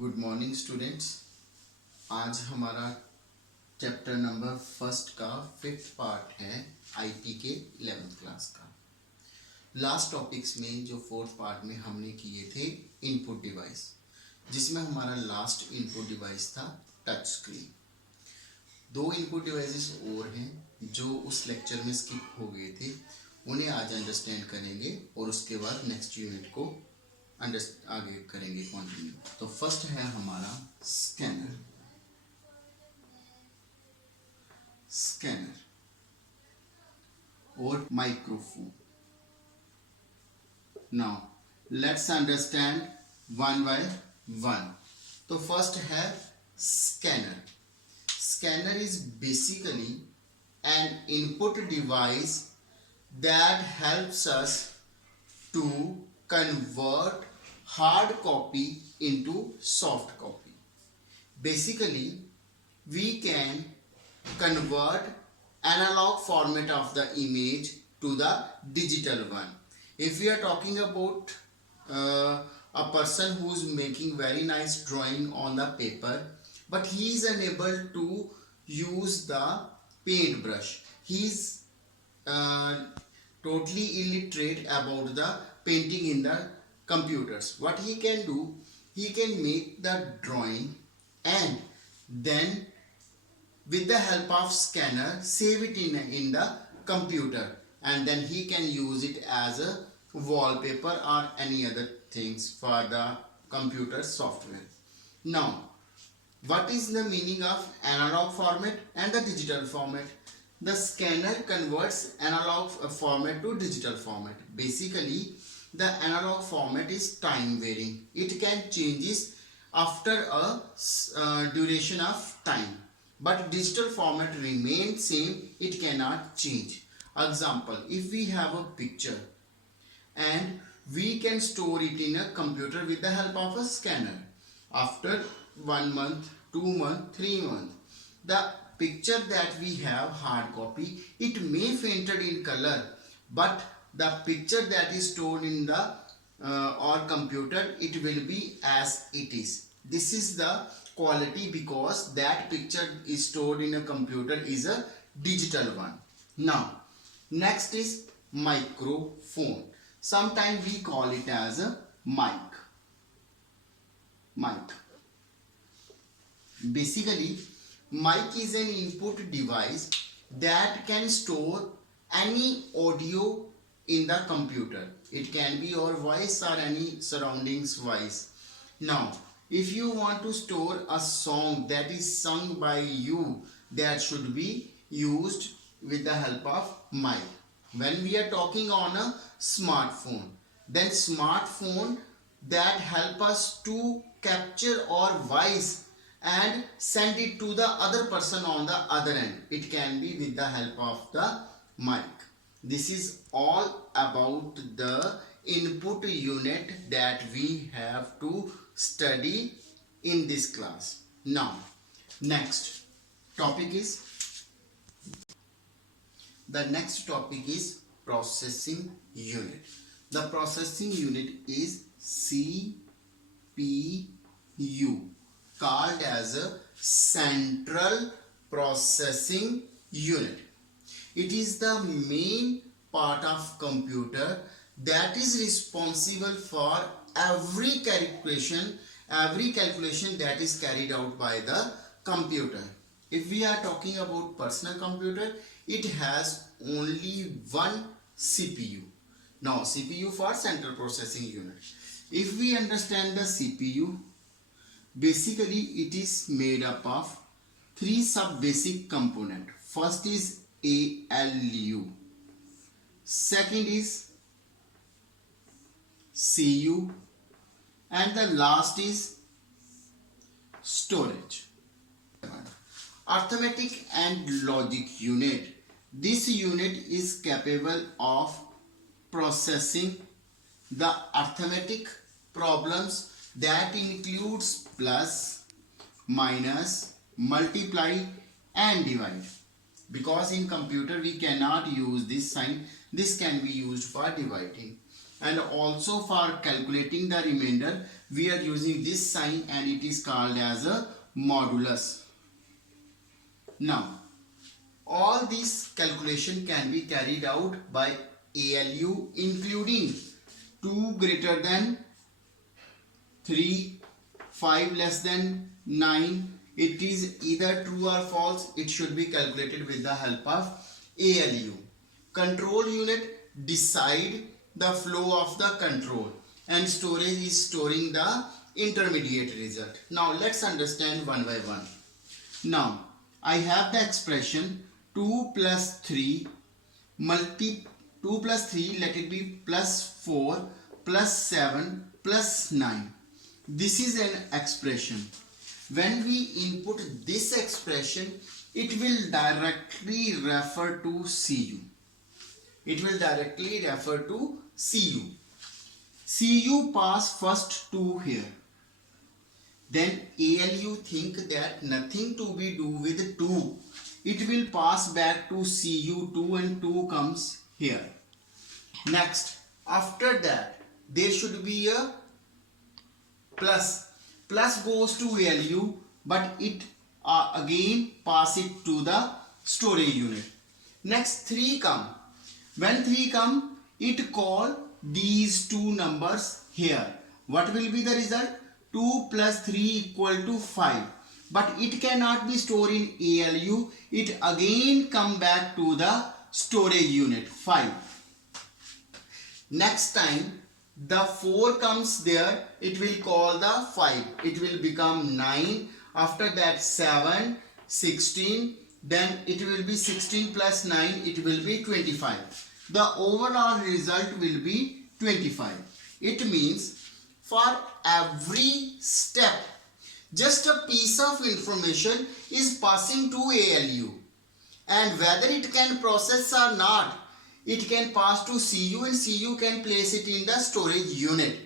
Good morning students. आज हमारा chapter number first का फिफ्थ पार्ट है आईटी के 11th क्लास का। लास्ट टॉपिक्स में जो फोर्थ पार्ट में हमने किए थे इनपुट डिवाइस, जिसमें हमारा लास्ट इनपुट डिवाइस था टच स्क्रीन। दो इनपुट डिवाइसेस और हैं जो उस लेक्चर में स्किप हो गए थे, उन्हें आज अंडरस्टैंड करेंगे और उसके बाद नेक्स्ट यूनिट को आगे करेंगे कंटिन्यू। तो फर्स्ट है हमारा स्कैनर। स्कैनर और microphone. Now let's understand one by one. तो फर्स्ट है scanner. Scanner is basically an input device that helps us to convert hard copy into soft copy. Basically, we can convert analog format of the image to the digital one. If we are talking about a person who is making very nice drawing on the paper, but he is unable to use the paintbrush. He is totally illiterate about the painting in the computers. What he can do, he can make the drawing and then with the help of scanner save it in the computer, and then he can use it as a wallpaper or any other things for the computer software. Now, what is the meaning of analog format and the digital format? The scanner converts analog format to digital format. Basically, the analog format is time varying. It can changes after a duration of time. But digital format remains same. It cannot change. Example, if we have a picture and we can store it in a computer with the help of a scanner. After 1 month, 2 months, 3 months, the picture that we have hard copy, it may fainted in color, but the picture that is stored in the or computer, it will be as it is. This is the quality because that picture is stored in a computer is a digital one. Now, next is microphone. Sometimes we call it as a mic. Basically, mic is an input device that can store any audio in the computer. It can be your voice or any surroundings voice. Now, if you want to store a song that is sung by you, that should be used with the help of mic. When we are talking on a smartphone, then smartphone that help us to capture our voice and send it to the other person on the other end. It can be with the help of the mic. This is all about the input unit that we have to study in this class. Now, next topic is processing unit. The processing unit is CPU, called as a central processing unit. It is the main part of computer that is responsible for every calculation that is carried out by the computer. If we are talking about personal computer, it has only one CPU. Now, CPU for central processing unit. If we understand the CPU, basically it is made up of three sub-basic components. First is ALU, second is CU, and the last is storage. Arithmetic and logic unit. This unit is capable of processing the arithmetic problems that includes plus, minus, multiply and divide. Because in computer we cannot use this sign, this can be used for dividing. and also for calculating the remainder we are using this sign, and it is called as a modulus. Now all these calculation can be carried out by ALU, including 2 greater than 3, 5 less than 9. It is either true or false. It should be calculated with the help of ALU. Control unit decide the flow of the control, and storage is storing the intermediate result. Now let's understand one by one. Now I have the expression 2 plus 3 2 plus 3, let it be plus 4 plus 7 plus 9. This is an expression. When we input this expression, it will directly refer to CU. It will directly refer to CU. CU pass first 2 here. Then ALU think that nothing to be do with 2. It will pass back to CU2 and 2 comes here. Next, after that, there should be a plus. Plus goes to ALU, but it again pass it to the storage unit. Next 3 come. When 3 come, it call these two numbers here. What will be the result? 2 plus 3 equal to 5. But it cannot be stored in ALU. It again come back to the storage unit 5. Next time the 4 comes there, it will call the 5. It will become 9. After that 7, 16. Then it will be 16 plus 9. It will be 25. The overall result will be 25. It means for every step, just a piece of information is passing to ALU, and whether it can process or not, it can pass to CU, and CU can place it in the storage unit.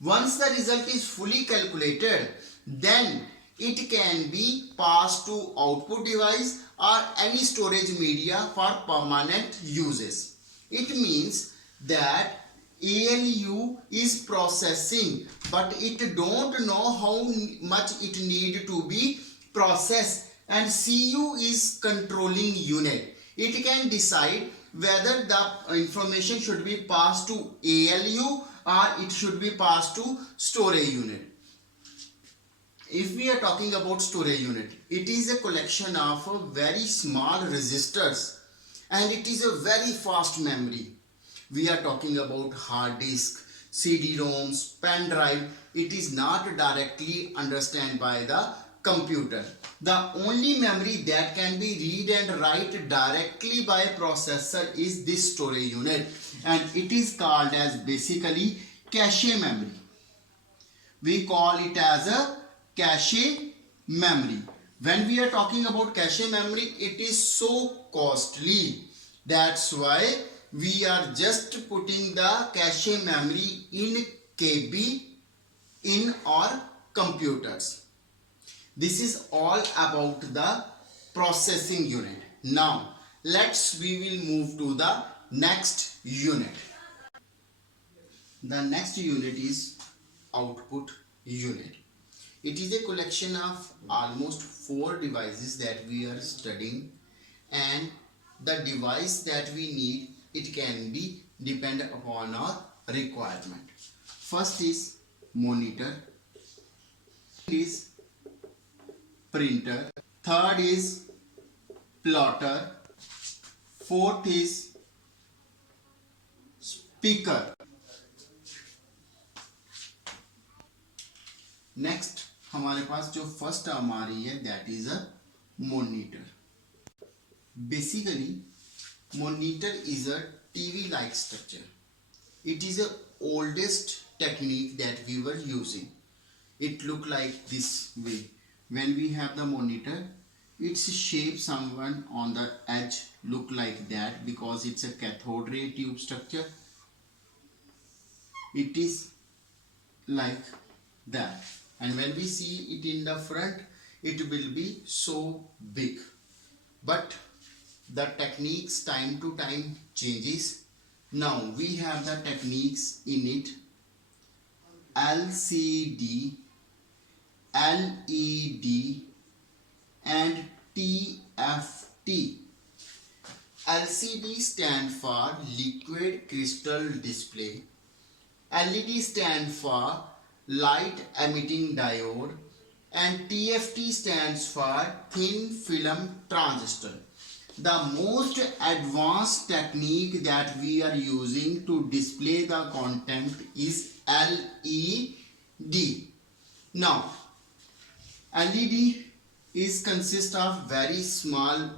Once the result is fully calculated, then it can be passed to output device or any storage media for permanent uses. It means that ALU is processing, but it don't know how much it need to be processed, and CU is controlling unit. It can decide whether the information should be passed to ALU or it should be passed to storage unit. If we are talking about storage unit, it is a collection of very small registers, and it is a very fast memory. We are talking about hard disk, CD-ROMs, pen drive. It is not directly understood by the computer. The only memory that can be read and write directly by a processor is this storage unit, and it is called as basically cache memory. We call it as a cache memory. When we are talking about cache memory, it is so costly. That's why we are just putting the cache memory in KB in our computers. This is all about the processing unit. Now we will move to the next unit. The next unit is output unit. It is a collection of almost 4 devices that we are studying, and the device that we need, it can be depend upon our requirement. First is monitor, is printer, third is plotter, fourth is speaker. Next हमारे पास जो first term आ रही है that is a monitor. Basically monitor is a TV like structure. It is the oldest technique that we were using. It look like this way. When we have the monitor, its shape someone on the edge look like that because it's a cathode ray tube structure. It is like that, and when we see it in the front, it will be so big. But the techniques time to time changes, Now we have the techniques in it: LCD, LED and TFT. LCD stand for liquid crystal display, LED stand for light emitting diode, and TFT stands for thin film transistor. The most advanced technique that we are using to display the content is LED. Now, LED is consist of very small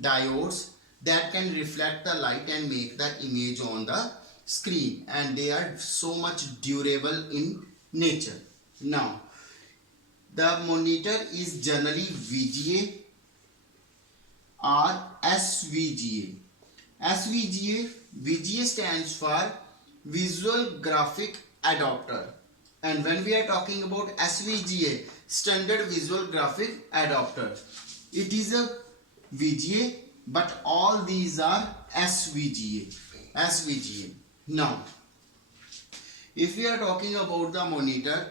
diodes that can reflect the light and make the image on the screen, and they are so much durable in nature. Now, the monitor is generally VGA or SVGA. VGA stands for Visual Graphic Adapter, and when we are talking about SVGA, Standard Visual Graphic Adapter, it is a VGA, but all these are SVGA. Now, if we are talking about the monitor,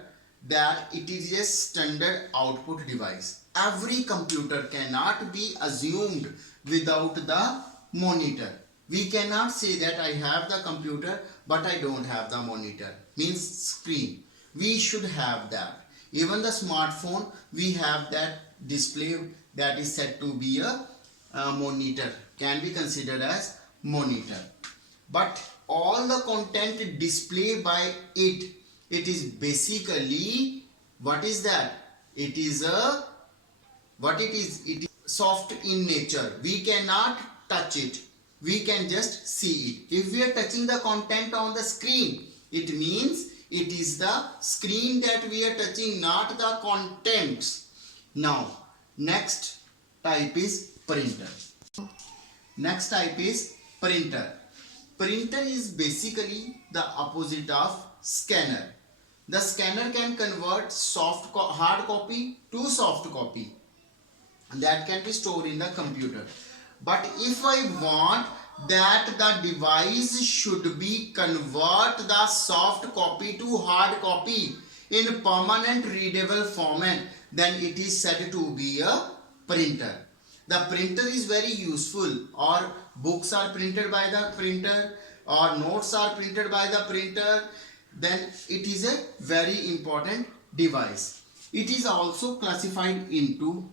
that it is a standard output device. Every computer cannot be assumed without the monitor. We cannot say that I have the computer but I don't have the monitor, means screen. We should have that. Even the smartphone, we have that display that is said to be a monitor, can be considered as monitor. But all the content displayed by it is basically, what is that? It is soft in nature. We cannot touch it. We can just see it. If we are touching the content on the screen, it means it is the screen that we are touching, not the contents. Now, next type is printer. Next type is printer. Printer is basically the opposite of scanner. The scanner can convert hard copy to soft copy that can be stored in the computer. But if I want that the device should be convert the soft copy to hard copy in permanent readable format, then it is said to be a printer. The printer is very useful, or books are printed by the printer, or notes are printed by the printer, then it is a very important device. It is also classified into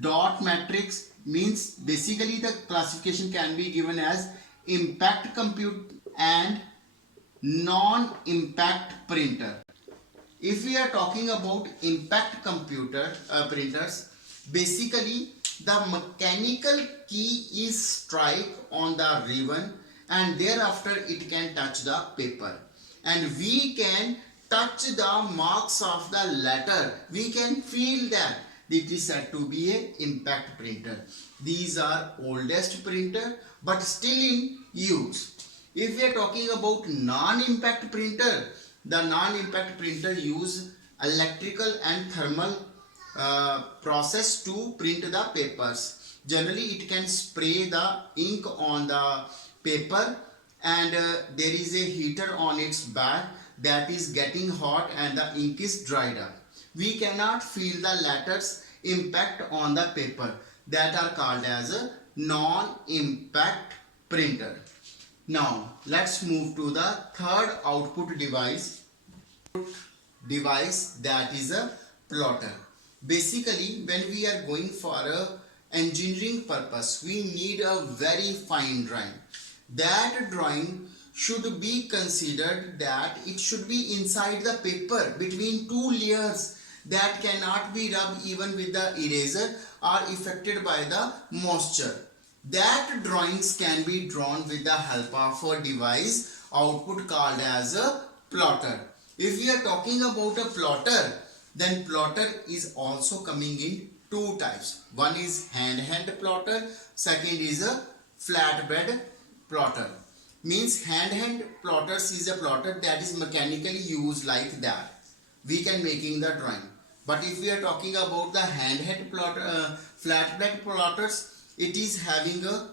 dot matrix, means basically the classification can be given as impact compute and non-impact printer. If we are talking about impact printers, basically the mechanical key is strike on the ribbon and thereafter it can touch the paper, and we can touch the marks of the letter. We can feel that. It is said to be an impact printer. These are oldest printer but still in use. If we are talking about non-impact printer, the non-impact printer use electrical and thermal process to print the papers. Generally it can spray the ink on the paper, and there is a heater on its back that is getting hot and the ink is dried up. We cannot feel the letters impact on the paper. That are called as a non-impact printer. Now let's move to the third output device that is a plotter. Basically, when we are going for a engineering purpose, we need a very fine drawing. That drawing should be considered that it should be inside the paper between two layers, that cannot be rubbed even with the eraser or affected by the moisture. That drawings can be drawn with the help of a device output called as a plotter. If we are talking about a plotter, then plotter is also coming in two types. One is hand plotter, second is a flatbed plotter. Means hand plotters is a plotter that is mechanically used like that. We can making the drawing. But if we are talking about the flatbed plotters, it is having a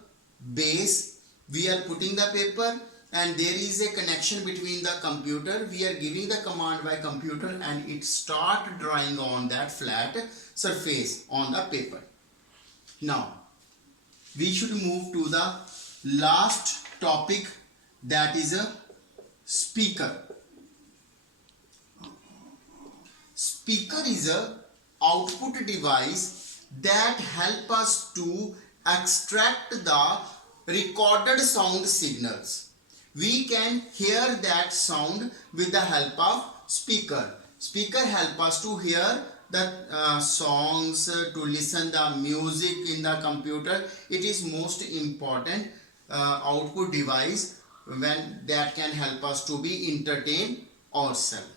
base we are putting the paper and there is a connection between the computer. We are giving the command by computer and it start drawing on that flat surface on the paper. Now we should move to the last topic, that is a speaker. Speaker is a output device that help us to extract the recorded sound signals. We can hear that sound with the help of speaker. Speaker help us to hear the songs, to listen the music in the computer. It is most important output device when that can help us to be entertain ourselves.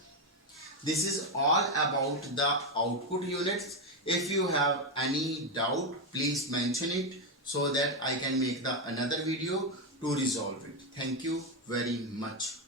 This is all about the output units. If you have any doubt, please mention it so that I can make the another video to resolve it. Thank you very much.